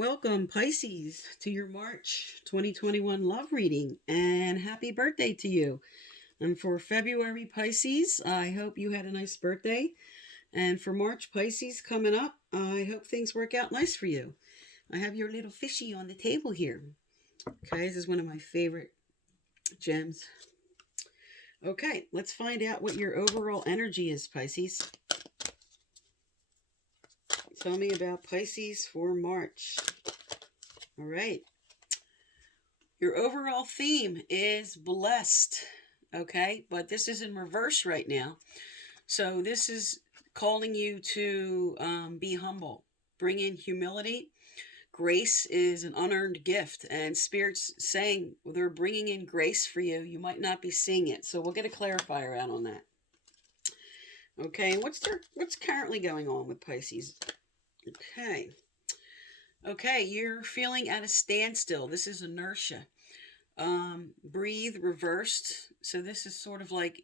Welcome, Pisces, to your March 2021 love reading, and happy birthday to you. And for February, Pisces, I hope you had a nice birthday. And for March, Pisces, coming up, I hope things work out nice for you. I have your little fishy on the table here. Okay, this is one of my favorite gems. Okay, let's find out what your overall energy is, Pisces. Tell me about Pisces for March. All right. Your overall theme is blessed, okay? But this is in reverse right now. So this is calling you to be humble. Bring in humility. Grace is an unearned gift, and Spirit's saying they're bringing in grace for you. You might not be seeing it. So we'll get a clarifier out on that. Okay, what's currently going on with Pisces? Okay, you're feeling at a standstill. This is inertia. Breathe reversed. So this is sort of like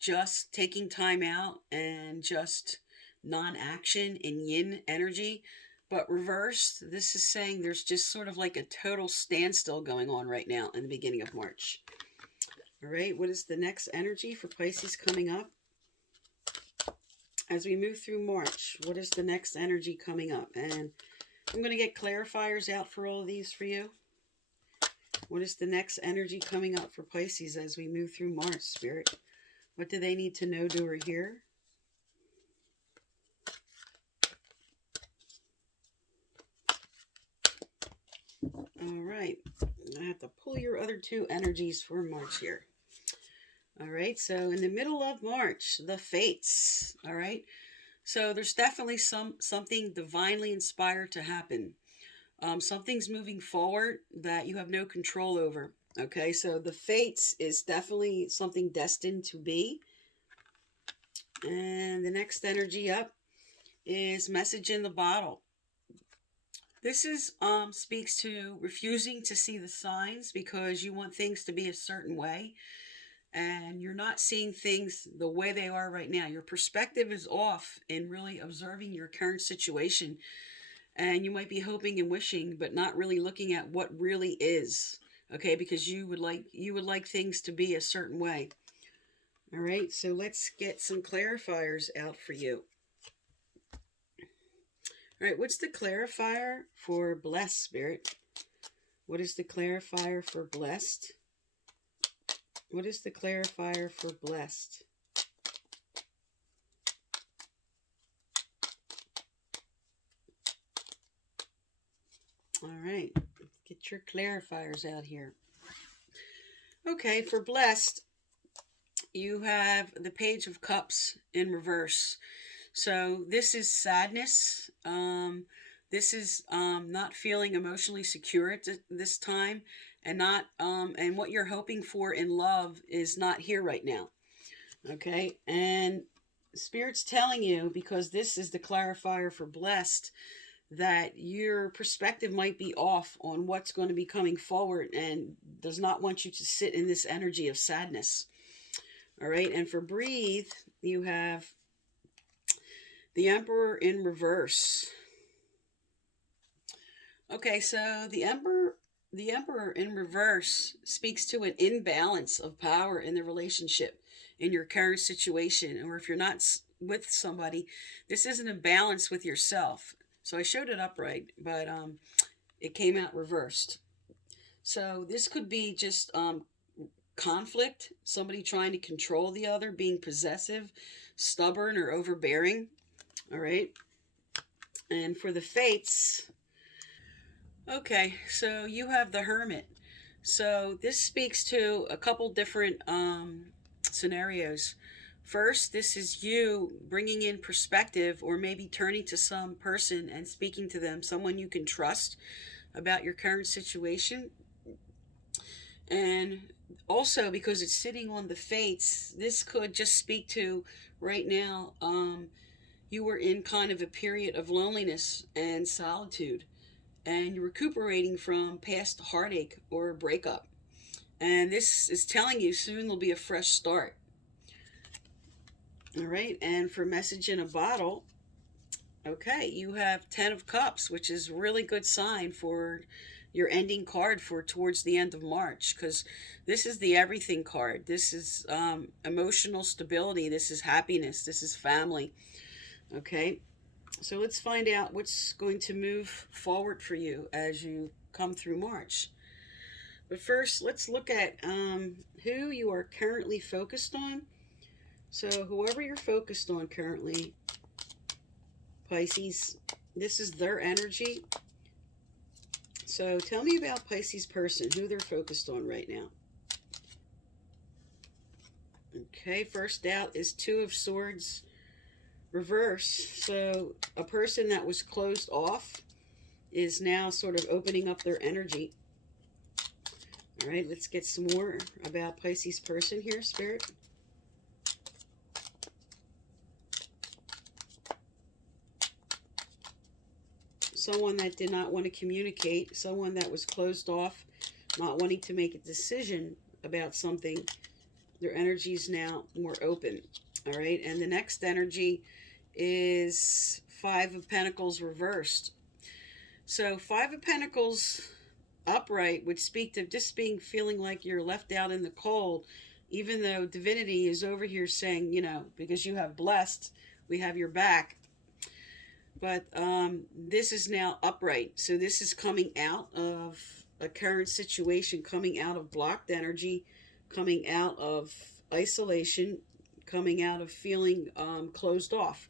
just taking time out and just non-action in yin energy. But reversed, this is saying there's just sort of like a total standstill going on right now in the beginning of March. All right, what is the next energy for Pisces coming up? As we move through March, what is the next energy coming up? And I'm going to get clarifiers out for all of these for you. What is the next energy coming up for Pisces as we move through March, Spirit? What do they need to know, do, or hear? All right. I have to pull your other two energies for March here. All right. So in the middle of March, the fates. All right. So there's definitely something divinely inspired to happen. Something's moving forward that you have no control over. Okay, so the fates is definitely something destined to be. And the next energy up is message in the bottle. This is speaks to refusing to see the signs because you want things to be a certain way. And you're not seeing things the way they are right now. Your perspective is off in really observing your current situation. And you might be hoping and wishing, but not really looking at what really is. Okay, because you would like things to be a certain way. All right, so let's get some clarifiers out for you. All right, what's the clarifier for blessed, Spirit? What is the clarifier for blessed? What is the clarifier for blessed? All right, get your clarifiers out here. Okay, for blessed, you have the Page of Cups in reverse. So this is sadness. This is not feeling emotionally secure at this time, and and what you're hoping for in love is not here right now. Okay, and Spirit's telling you, because this is the clarifier for blessed, that your perspective might be off on what's going to be coming forward and does not want you to sit in this energy of sadness. All right, and for breathe, you have the Emperor in reverse. Okay, so the Emperor in reverse speaks to an imbalance of power in the relationship, in your current situation, or if you're not with somebody, this isn't a balance with yourself. So I showed it upright, but it came out reversed. So this could be just conflict, somebody trying to control the other, being possessive, stubborn, or overbearing. All right. And for the fates, okay, so you have the Hermit. So this speaks to a couple different scenarios. First, this is you bringing in perspective, or maybe turning to some person and speaking to them, someone you can trust about your current situation. And also, because it's sitting on the fates, this could just speak to right now, you were in kind of a period of loneliness and solitude, and you're recuperating from past heartache or a breakup. And this is telling you soon there'll be a fresh start. All right, and for message in a bottle, Okay, you have 10 of Cups, which is really good sign for your ending card for towards the end of March, because this is the everything card. This is emotional stability. This is happiness. This is family. Okay, so let's find out what's going to move forward for you as you come through March. But first, let's look at who you are currently focused on. So whoever you're focused on currently, Pisces, this is their energy. So tell me about Pisces person, who they're focused on right now. Okay, first out is Two of Swords reverse. So a person that was closed off is now sort of opening up their energy. All right, let's get some more about Pisces person here, Spirit. Someone that did not want to communicate, someone that was closed off, not wanting to make a decision about something. Their energy is now more open. All right, and the next energy is Five of Pentacles reversed. So Five of Pentacles upright would speak to just feeling like you're left out in the cold, even though divinity is over here saying, you know, because you have blessed, we have your back. But this is now upright. So this is coming out of a current situation, coming out of blocked energy, coming out of isolation, coming out of feeling closed off.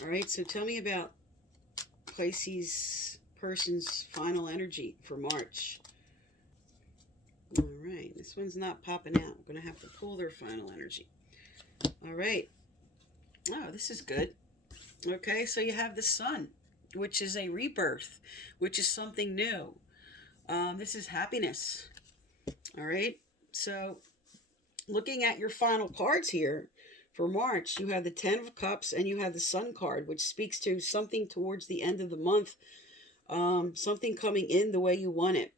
All right, so tell me about Pisces person's final energy for March. All right, this one's not popping out. I'm going to have to pull their final energy. All right. Oh, this is good. Okay, so you have the Sun, which is a rebirth, which is something new. This is happiness. All right, so looking at your final cards here for March, you have the Ten of Cups and you have the Sun card, which speaks to something towards the end of the month, something coming in the way you want it.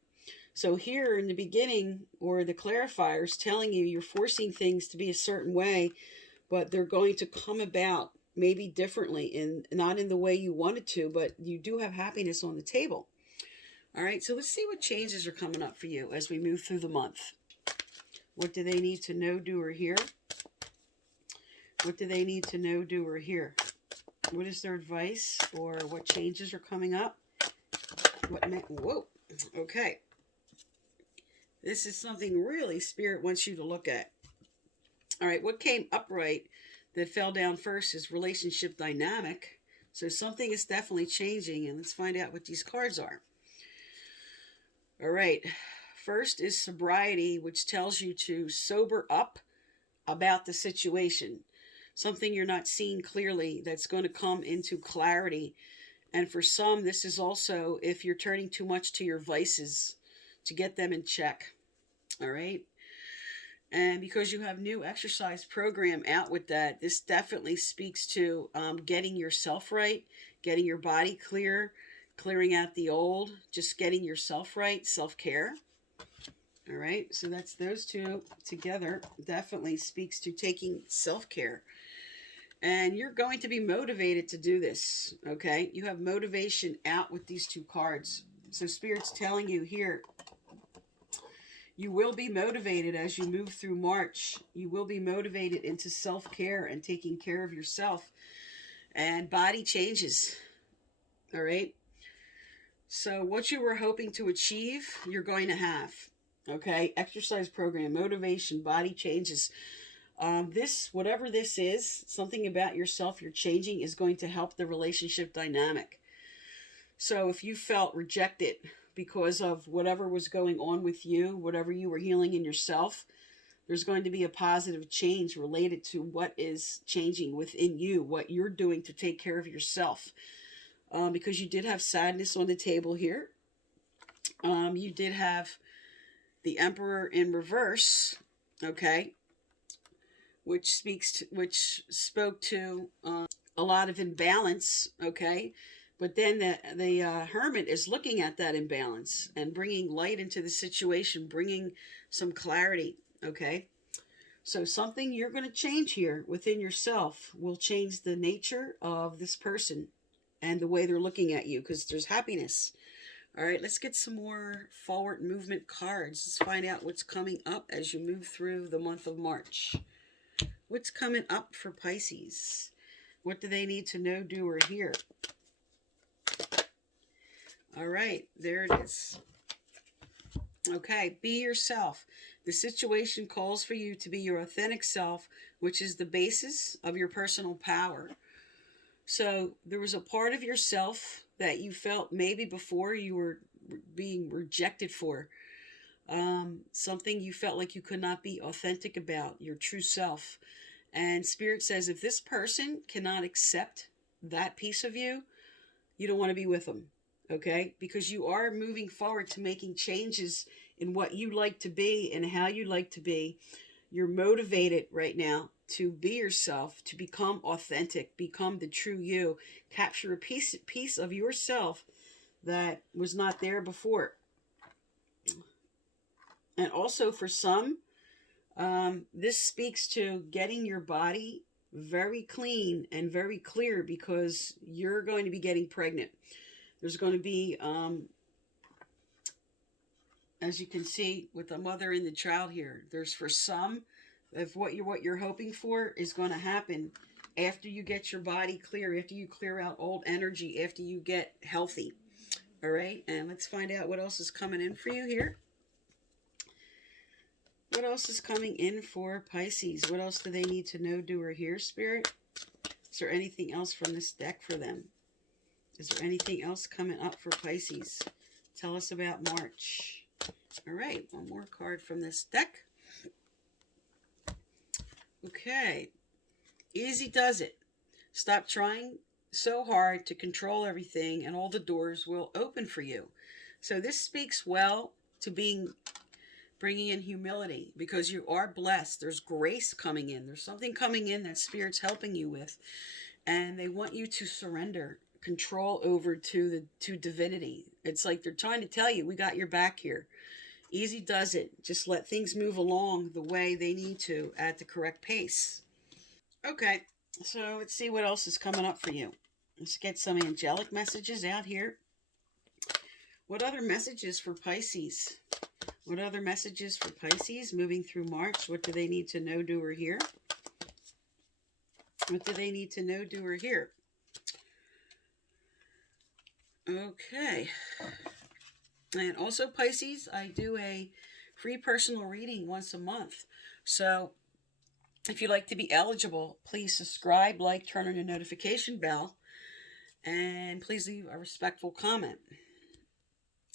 So here in the beginning, or the clarifier is telling you you're forcing things to be a certain way, but they're going to come about maybe differently, not in the way you wanted to, but you do have happiness on the table. All right, so let's see what changes are coming up for you as we move through the month. What do they need to know, do, or hear? What do they need to know, do, or hear? What is their advice, or what changes are coming up? Whoa, okay. This is something really Spirit wants you to look at. All right, what came upright that fell down first is relationship dynamic. So something is definitely changing, and let's find out what these cards are. All right, first is sobriety, which tells you to sober up about the situation. Something you're not seeing clearly that's going to come into clarity. And for some, this is also if you're turning too much to your vices, to get them in check. All right. And because you have new exercise program out with that, this definitely speaks to getting yourself right, getting your body clear, clearing out the old, just getting yourself right, self-care. All right, so that's those two together. Definitely speaks to taking self-care. And you're going to be motivated to do this, okay? You have motivation out with these two cards. So Spirit's telling you here, you will be motivated as you move through March. You will be motivated into self-care and taking care of yourself. And body changes. All right? So what you were hoping to achieve, you're going to have. Okay? Exercise program, motivation, body changes. Whatever this is, something about yourself you're changing is going to help the relationship dynamic. So if you felt rejected because of whatever was going on with you, whatever you were healing in yourself, there's going to be a positive change related to what is changing within you, what you're doing to take care of yourself. Because you did have sadness on the table here. You did have the Emperor in reverse, okay, which spoke to a lot of imbalance, okay. But then the Hermit is looking at that imbalance and bringing light into the situation, bringing some clarity, okay? So something you're going to change here within yourself will change the nature of this person and the way they're looking at you, because there's happiness. All right, let's get some more forward movement cards. Let's find out what's coming up as you move through the month of March. What's coming up for Pisces? What do they need to know, do, or hear? All right, there it is. Okay, be yourself. The situation calls for you to be your authentic self, which is the basis of your personal power. So there was a part of yourself that you felt maybe before you were being rejected for. Something you felt like you could not be authentic about, your true self. And Spirit says if this person cannot accept that piece of you, you don't want to be with them. Okay? Because you are moving forward to making changes in what you like to be and how you like to be. You're motivated right now to be yourself, to become authentic, become the true you, capture a piece of yourself that was not there before. And also for some, this speaks to getting your body very clean and very clear, because you're going to be getting pregnant. There's going to be, as you can see with the mother and the child here, there's for some, if what you're hoping for is going to happen after you get your body clear, after you clear out old energy, after you get healthy. All right, and let's find out what else is coming in for you here. What else is coming in for Pisces? What else do they need to know, do, or hear, Spirit? Is there anything else from this deck for them? Is there anything else coming up for Pisces? Tell us about March. All right, one more card from this deck. Okay. Easy does it. Stop trying so hard to control everything and all the doors will open for you. So this speaks well to bringing in humility, because you are blessed. There's grace coming in. There's something coming in that Spirit's helping you with. And they want you to surrender control over to divinity. It's like they're trying to tell you, we got your back here. Easy does it. Just let things move along the way they need to at the correct pace. Okay, so let's see what else is coming up for you. Let's get some angelic messages out here. What other messages for Pisces? What other messages for Pisces moving through March? What do they need to know, do, or hear? What do they need to know, do, or hear? Okay. And also, Pisces, I do a free personal reading once a month. So if you'd like to be eligible, please subscribe, like, turn on your notification bell, and please leave a respectful comment.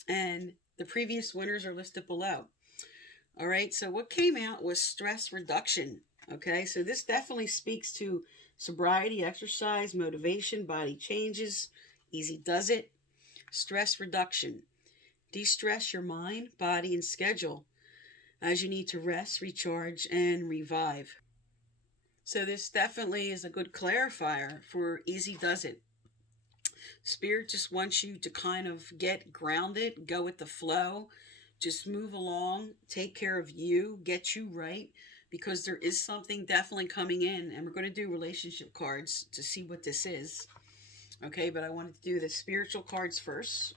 And the previous winners are listed below. All right, so what came out was stress reduction. Okay, so this definitely speaks to sobriety, exercise, motivation, body changes. Easy does it. Stress reduction. De-stress your mind, body, and schedule as you need to rest, recharge, and revive. So this definitely is a good clarifier for easy does it. Spirit just wants you to kind of get grounded, go with the flow, just move along, take care of you, get you right, because there is something definitely coming in, and we're going to do relationship cards to see what this is. Okay, but I wanted to do the spiritual cards first.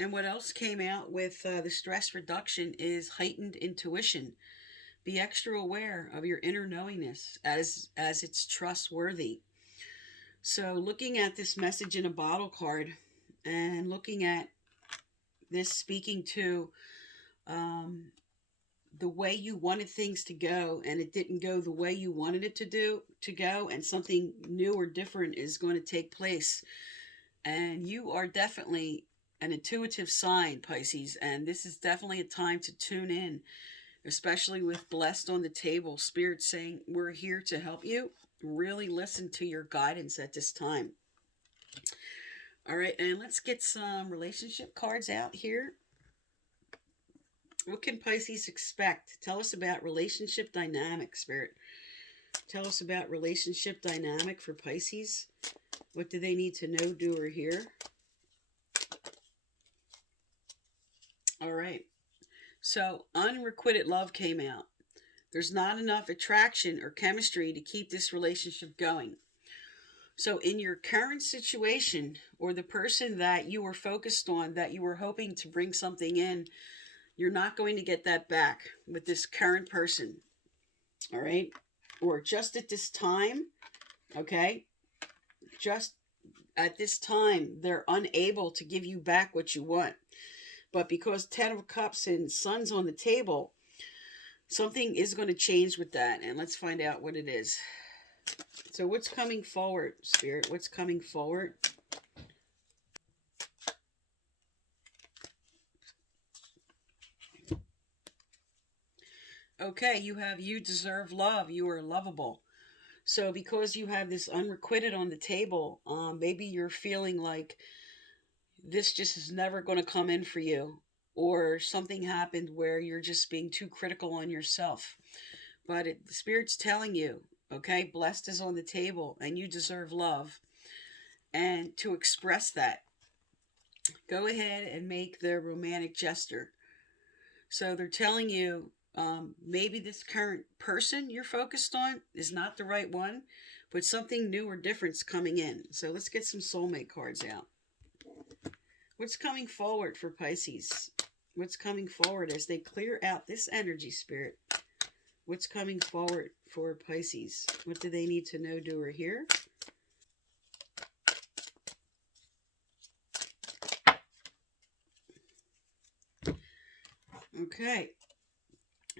And what else came out with the stress reduction is heightened intuition. Be extra aware of your inner knowingness as it's trustworthy. So looking at this message in a bottle card and looking at this speaking to the way you wanted things to go and it didn't go the way you wanted it to go, and something new or different is going to take place. And you are definitely an intuitive sign, Pisces, and this is definitely a time to tune in, especially with Blessed on the Table. Spirit saying we're here to help you. Really listen to your guidance at this time. All right, and let's get some relationship cards out here. What can Pisces expect? Tell us about relationship dynamic, Spirit. Tell us about relationship dynamic for Pisces. What do they need to know, do, or hear? All right. So unrequited love came out. There's not enough attraction or chemistry to keep this relationship going. So, in your current situation, or the person that you were focused on, that you were hoping to bring something in, you're not going to get that back with this current person. All right? Or just at this time, okay? Just at this time, they're unable to give you back what you want. But because 10 of Cups and Sun's on the table, something is going to change with that. And let's find out what it is. So what's coming forward, Spirit? What's coming forward? Okay, you deserve love. You are lovable. So because you have this unrequited on the table, maybe you're feeling like this just is never going to come in for you, or something happened where you're just being too critical on yourself. But the Spirit's telling you, okay, blessed is on the table and you deserve love. And to express that, go ahead and make the romantic gesture. So they're telling you, maybe this current person you're focused on is not the right one, but something new or different's coming in. So let's get some soulmate cards out. What's coming forward for Pisces? What's coming forward as they clear out this energy, Spirit? What's coming forward for Pisces? What do they need to know, do, or hear? Okay.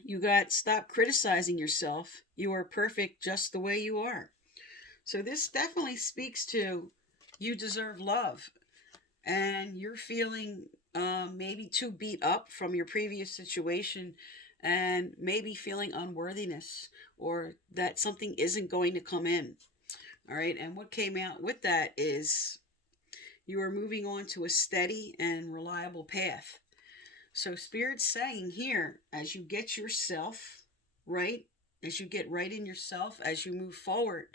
You got stop criticizing yourself. You are perfect just the way you are. So this definitely speaks to you deserve love. And you're feeling maybe too beat up from your previous situation, and maybe feeling unworthiness, or that something isn't going to come in. All right. And what came out with that is you are moving on to a steady and reliable path. So Spirit's saying here, as you get yourself right, as you get right in yourself, as you move forward,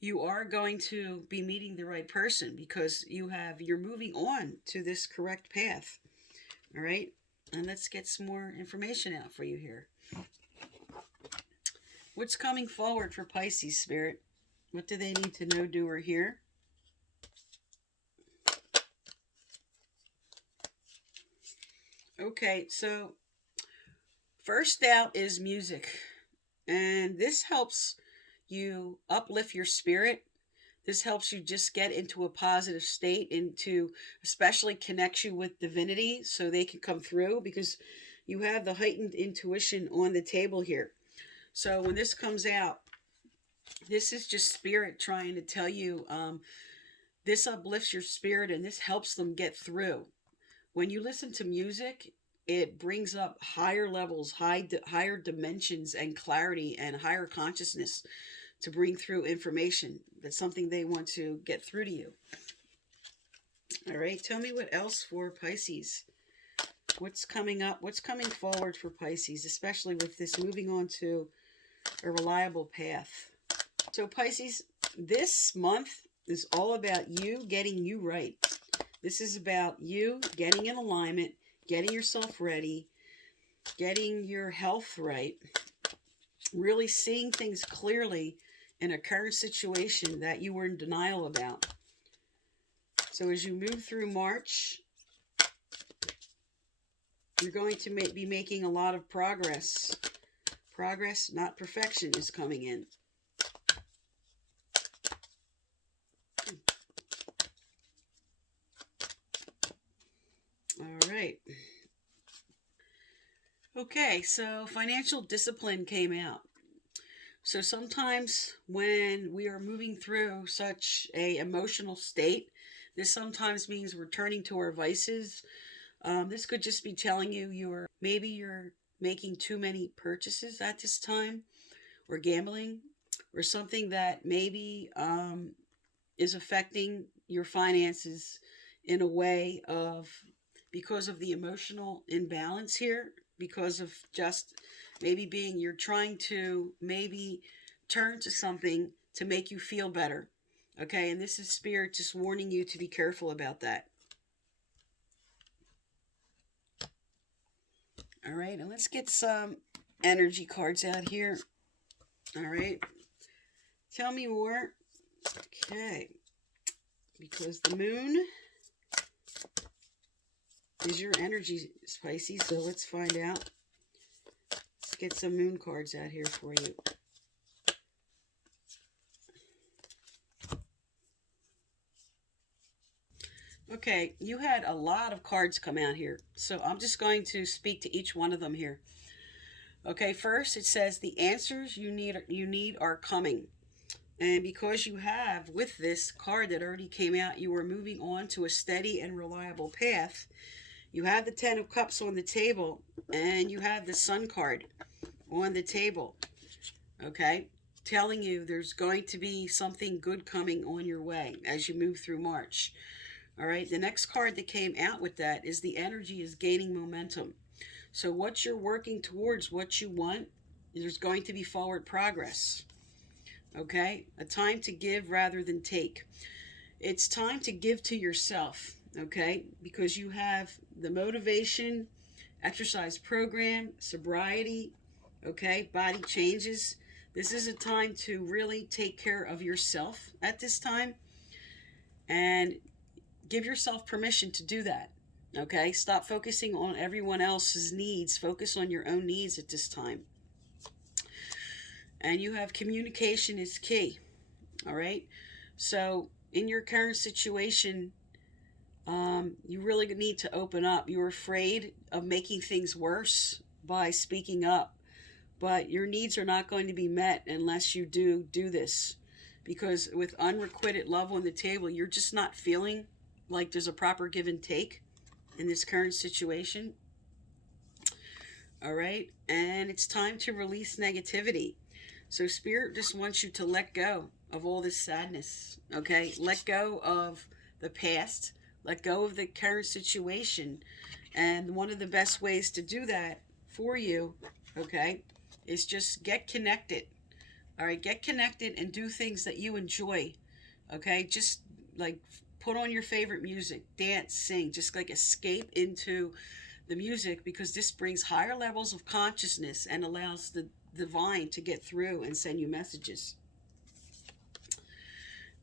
you are going to be meeting the right person, because you're moving on to this correct path. All right. And let's get some more information out for you here. What's coming forward for Pisces, Spirit? What do they need to know, do, or hear? Okay, so first out is music. And this helps you uplift your spirit. This helps you just get into a positive state, into especially connects you with divinity so they can come through, because you have the heightened intuition on the table here. So when this comes out, this is just Spirit trying to tell you, this uplifts your spirit and this helps them get through. When you listen to music, it brings up higher levels, higher dimensions and clarity and higher consciousness to bring through information. That's something they want to get through to you. All right, tell me what else for Pisces. What's coming up? What's coming forward for Pisces, especially with this moving on to a reliable path? So Pisces, this month is all about you getting you right. This is about you getting in alignment, getting yourself ready, getting your health right, really seeing things clearly in a current situation that you were in denial about. So as you move through March, you're going to be making a lot of progress. Progress, not perfection, is coming in. All right. Okay, so financial discipline came out. So sometimes when we are moving through such a emotional state, this sometimes means returning to our vices. This could just be telling you maybe you're making too many purchases at this time, or gambling, or something that maybe is affecting your finances in a way of, because of the emotional imbalance here, because of just maybe you're trying to maybe turn to something to make you feel better. Okay, and this is Spirit just warning you to be careful about that. All right, and let's get some energy cards out here. All right. Tell me more. Okay. Because the moon is your energy, Pisces. So let's find out. Let's get some moon cards out here for you. Okay, you had a lot of cards come out here. So I'm just going to speak to each one of them here. Okay, first it says the answers you need are coming. And because you have, with this card that already came out, you are moving on to a steady and reliable path. You have the Ten of Cups on the table, and you have the Sun card on the table. Okay, telling you there's going to be something good coming on your way as you move through March. All right, the next card that came out with that is the energy is gaining momentum. So what you're working towards, what you want, there's going to be forward progress. Okay, a time to give rather than take. It's time to give to yourself, okay, because you have the motivation, exercise program, sobriety, okay, body changes. This is a time to really take care of yourself at this time and give yourself permission to do that. Okay, stop focusing on everyone else's needs. Focus on your own needs at this time. And you have communication is key. All right, so in your current situation, you really need to open up. You're afraid of making things worse by speaking up, but your needs are not going to be met unless you do this, because with unrequited love on the table, you're just not feeling like there's a proper give and take in this current situation. All right, and it's time to release negativity. So Spirit just wants you to let go of all this sadness, okay? Let go of the past, let go of the current situation. And one of the best ways to do that for you, okay, is just get connected. All right, get connected and do things that you enjoy, okay? Just like put on your favorite music, dance, sing, just like escape into the music, because this brings higher levels of consciousness and allows the divine to get through and send you messages.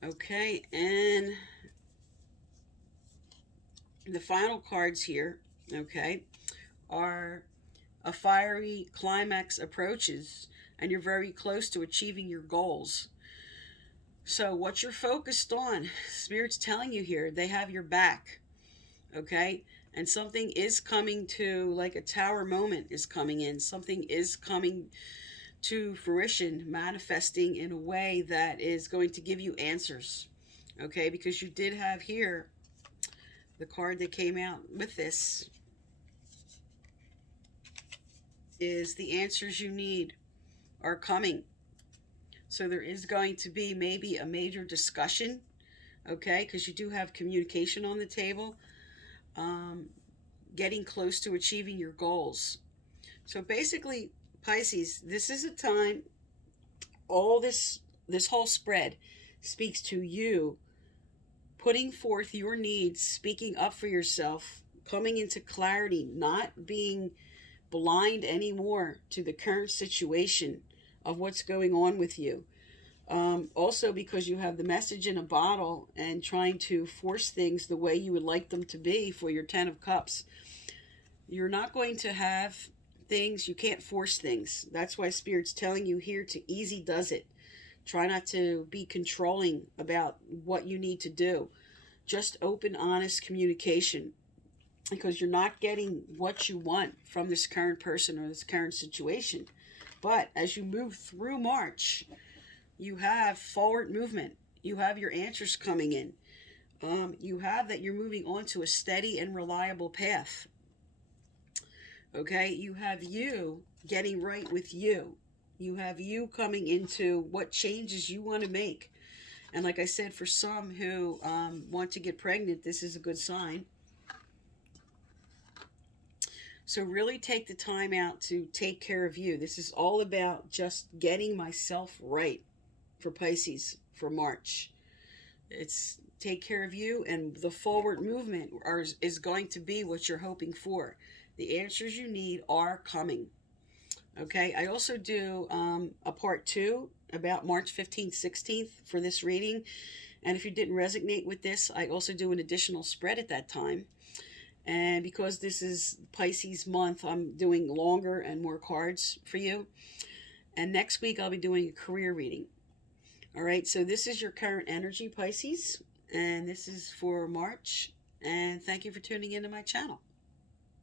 Okay, and the final cards here, okay, are a fiery climax approaches, and you're very close to achieving your goals. So what you're focused on, Spirit's telling you here, they have your back, okay? And something is coming to, like a tower moment is coming in. Something is coming to fruition, manifesting in a way that is going to give you answers, okay? Because you did have here the card that came out with this is the answers you need are coming. So there is going to be maybe a major discussion, okay? Because you do have communication on the table, getting close to achieving your goals. So basically, Pisces, this is a time, all this whole spread speaks to you putting forth your needs, speaking up for yourself, coming into clarity, not being blind anymore to the current situation of what's going on with you. Also because you have the message in a bottle and trying to force things the way you would like them to be for your Ten of Cups. You're not going to have things, you can't force things. That's why Spirit's telling you here to easy does it. Try not to be controlling about what you need to do. Just open, honest communication, because you're not getting what you want from this current person or this current situation. But as you move through March, you have forward movement. You have your answers coming in. You have that you're moving on to a steady and reliable path. Okay, you have you getting right with you. You have you coming into what changes you want to make. And like I said, for some who want to get pregnant, this is a good sign. So really take the time out to take care of you. This is all about just getting myself right for Pisces for March. It's take care of you, and the forward movement is going to be what you're hoping for. The answers you need are coming. Okay, I also do a part 2 about March 15th, 16th for this reading. And if you didn't resonate with this, I also do an additional spread at that time. And because this is Pisces month, I'm doing longer and more cards for you. And next week, I'll be doing a career reading. All right, so this is your current energy, Pisces. And this is for March. And thank you for tuning into my channel.